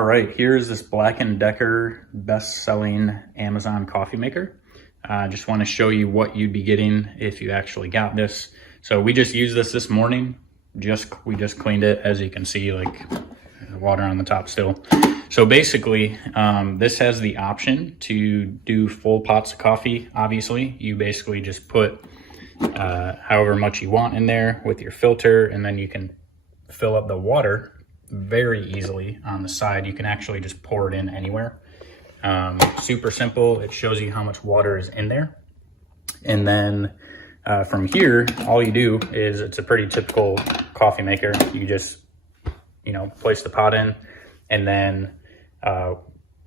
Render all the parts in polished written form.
All right, here's this Black+Decker best-selling Amazon coffee maker. I just want to show you what you'd be getting if you actually got this. So we just used this morning. We just cleaned it, as you can see, like water on the top still. So basically, this has the option to do full pots of coffee. Obviously, you basically just put however much you want in there with your filter, and then you can fill up the water very easily on the side. You can actually just pour it in anywhere. Super simple. It shows you how much water is in there. And then from here, all you do is, it's a pretty typical coffee maker. You just, place the pot in and then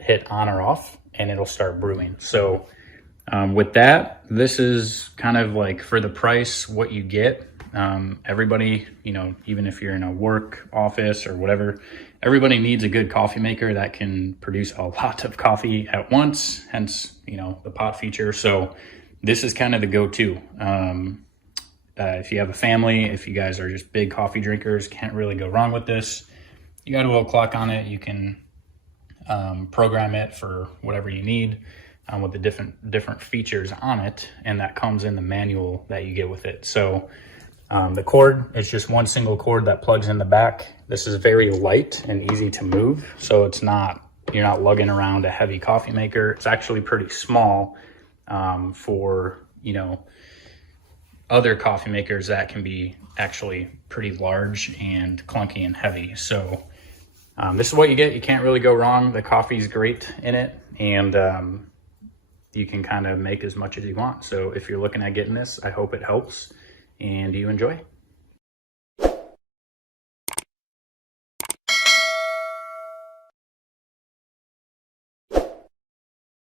hit on or off and it'll start brewing. So with that, this is kind of like, for the price, what you get. Everybody, even if you're in a work office or whatever, everybody needs a good coffee maker that can produce a lot of coffee at once, hence, the pot feature. So this is kind of the go-to. If you have a family, if you guys are just big coffee drinkers, can't really go wrong with this. You got a little clock on it. You can program it for whatever you need with the different features on it, and that comes in the manual that you get with it. So the cord is just one single cord that plugs in the back. This is very light and easy to move, so you're not lugging around a heavy coffee maker. It's actually pretty small for other coffee makers that can be actually pretty large and clunky and heavy. So this is what you get. You can't really go wrong. The coffee's great in it, and you can kind of make as much as you want. So if you're looking at getting this, I hope it helps and you enjoy.